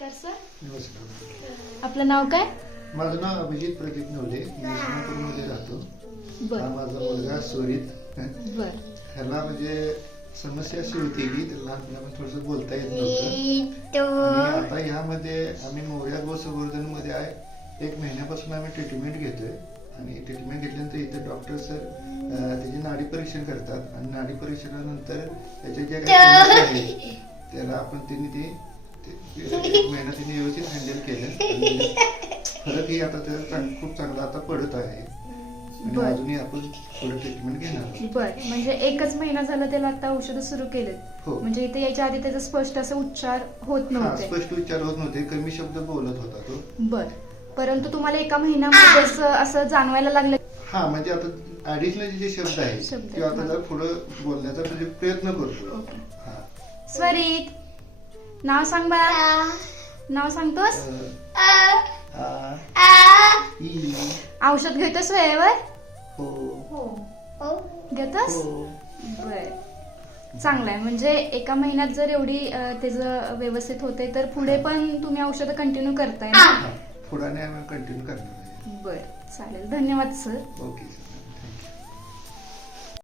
नमस्कार सर. नमस्कार. आपलं नाव काय? माझं नाव अभिजित प्रदीप नवले. मी मध्ये राहतो. हा बर माझा मुलगा स्वरित बर. ह्याला म्हणजे समस्या अशी होती की त्याला लहानपणापासून थोडस बोलता येत नव्हतं. आणि आता ह्यामध्ये आम्ही मोर्या गो संवर्धनमध्ये आहे. एक महिन्यापासून आम्ही ट्रीटमेंट घेतोय. आणि ट्रीटमेंट घेतल्यानंतर इथे डॉक्टर सर त्याचे नाडी परीक्षण करतात. आणि नाडी परीक्षणानंतर त्याच्या ज्या काही समस्या आहेत त्याला आपण त्यांनी ते ते- एक महिना व्यवस्थित हँडल केलं. आणि फरकही आता त्याचा चांग- खूप चांगला आता पडत आहे. आणि बरं. अजूनही आपण थोडं ट्रीटमेंट घेणार आहोत. बर. म्हणजे एकच महिना झाला त्याला आता औषधं सुरू केलेत. हो. म्हणजे इथे याच्या आधी त्याचा स्पष्ट असं उच्चार होत हा नव्हते. स्पष्ट उच्चार होत नव्हते. कमी शब्द बोलत होता तो. बर. परंतु तुम्हाला एका महिन्यामध्येच असं जाणवायला लागलं. हा म्हणजे आता ऍडिशनल जे शब्द आहेत शब्द, ते आता. जर पुढं बोलण्याचा म्हणजे प्रयत्न करतो. ओके. हा. स्वरित. नाव सांग बाळा. नाव सांगतोस? औषध घेतोस वेळेवर? हो. घेतोस? हो. बर. चांगलं आहे म्हणजे एका महिन्यात जर एवढी त्याचं व्यवस्थित होते तर पुढे पण तुम्ही औषधं कंटिन्यू करताय हा, आम्ही कंटिन्यू करणार. बर. चालेल. धन्यवाद सर ओके